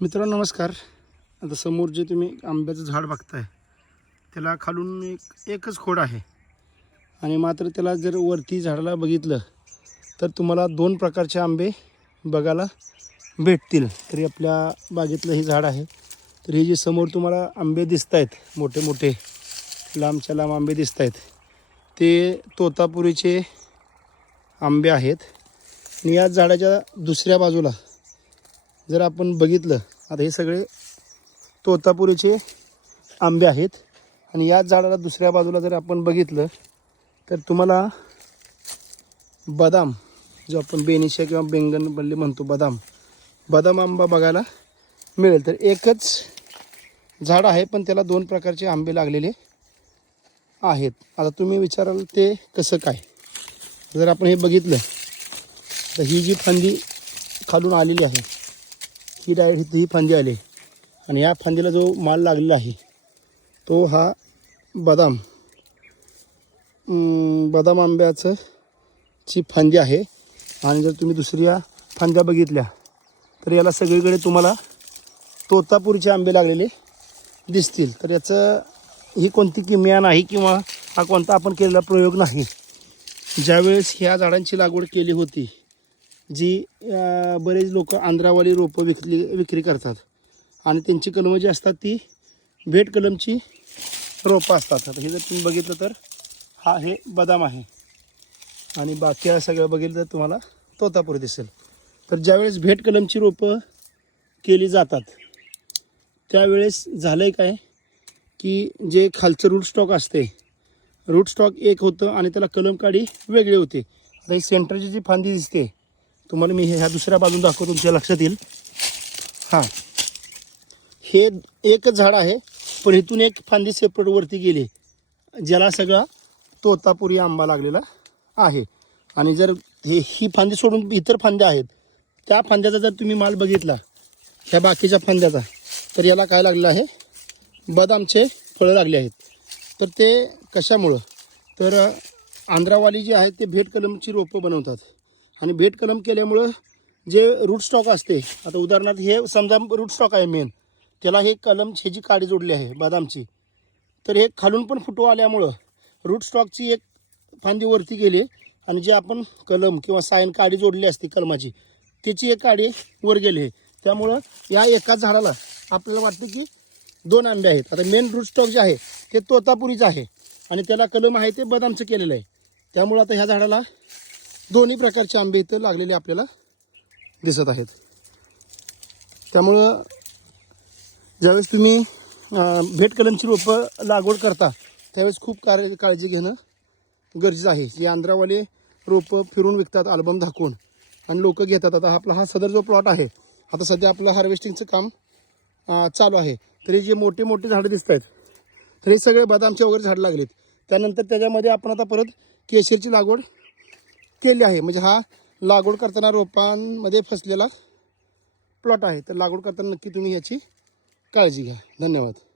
मित्रांनो नमस्कार. आता समोर जे तुम्ही आंब्याचं झाड बघताय त्याला खालून एक एकच खोड आहे. आणि मात्र त्याला जर वरती झाडाला बघितलं तर तुम्हाला दोन प्रकारचे आंबे बघायला भेटतील. तरी आपल्या बागेतलं हे झाड आहे. तर हे जे समोर तुम्हाला आंबे दिसत आहेत मोठे मोठे लांबच्या लांब आंबे दिसत आहेत ते तोतापुरीचे आंबे आहेत. आणि या झाडाच्या दुसऱ्या बाजूला जर आपण बघितलं आता हे सगळे तोतापुरीचे आंबे आहेत. आणि याच झाडाला दुसऱ्या बाजूला जर आपण बघितलं तर तुम्हाला बदाम जो आपण बेनिशा किंवा बेंगन बल्ली म्हणतो बदाम बदाम आंबा बघायला मिळेल. तर एकच झाड आहे पण त्याला दोन प्रकारचे आंबे लागलेले आहेत. आता तुम्ही विचाराल ते कसं काय? जर आपण हे बघितलं तर ही जी फांदी खालून आलेली आहे ही डायरेक्ट ही फांदी आली. आणि या फांदीला जो माल लागलेला आहे तो हा बदाम. बदाम आंब्याचं ची फांदी आहे. आणि जर तुम्ही दुसऱ्या फांद्या बघितल्या तर याला सगळीकडे तुम्हाला तोतापुरीचे आंबे लागलेले दिसतील. तर याचं ही कोणती किमया नाही किंवा हा कोणता आपण केलेला प्रयोग नाही. ज्यावेळेस ह्या झाडांची लागवड केली होती जी बरेच लोक आंध्रावाली रोपं विकली विक्री करतात. आणि त्यांची कलमं जी असतात ती भेट कलमची रोपं असतात. आता हे जर तुम्ही बघितलं तर हा हे बदाम आहे. आणि बाकी हा सगळं बघितलं तर तुम्हाला तोतापुरी दिसेल. तर ज्यावेळेस भेट कलमची रोपं केली जातात त्यावेळेस झालं आहे काय की जे खालचं रूट स्टॉक असते रूट स्टॉक एक होतं आणि त्याला कलम काढी वेगळी होते. आता ही सेंटरची जी फांदी दिसते तुम्हाला मी ह्या दुसऱ्या बाजून दाखवतो तुमच्या लक्षात येईल. हां. हे एकच झाड आहे पण इथून एक फांदी सेपरेट वरती गेली ज्याला सगळा तोतापुरी आंबा लागलेला आहे. आणि जर हे ही फांदी सोडून इतर फांद्या आहेत त्या फांद्याचा जर तुम्ही माल बघितला ह्या बाकीच्या फांद्याचा तर याला काय लागलेलं आहे? बदामचे फळं लागले आहेत. तर ते कशामुळं? तर आंध्रावाली जी आहेत ते भेट कलमची रोपं बनवतात. आणि भेट कलम केल्यामुळं जे रूट स्टॉक असते आता उदाहरणार्थ हे समजा रूट स्टॉक आहे मेन त्याला हे कलम हे जी काडी जोडली आहे बदामची तर हे खालून पण फुटू आल्यामुळं रूट स्टॉकची एक फांदी वरती गेली आणि जे आपण कलम किंवा सायन काडी जोडली असते कलमाची त्याची एक काडी वर गेली आहे. त्यामुळं या एकाच झाडाला आपल्याला वाटतं की दोन आंबे आहेत. आता मेन रूट स्टॉक जे आहे ते तोतापुरीचं आहे आणि त्याला कलम आहे ते बदामचं केलेलं आहे. त्यामुळं आता ह्या झाडाला दोन्ही प्रकारचे आंबे इथं लागलेले आपल्याला दिसत आहेत. त्यामुळं ज्यावेळेस तुम्ही भेट कलमची रोपं लागवड करता त्यावेळेस खूप कार काळजी घेणं गरजेचं आहे. जे आंध्रावाले रोपं फिरून विकतात अल्बम दाखवून आणि लोकं घेतात आता आपला हा सदर जो प्लॉट आहे आता सध्या आपलं हार्वेस्टिंगचं काम चालू आहे. तरी जे मोठे मोठे झाडं दिसत आहेत तर हे सगळे बदामचे वगैरे झाडं लागलेत. त्यानंतर त्याच्यामध्ये आपण आता परत केशरची लागवड केली आहे. म्हणजे हा लागवड करताना रोपांमध्ये फसलेला प्लॉट आहे. तर लागवड करताना नक्की तुम्ही याची काळजी घ्या. धन्यवाद.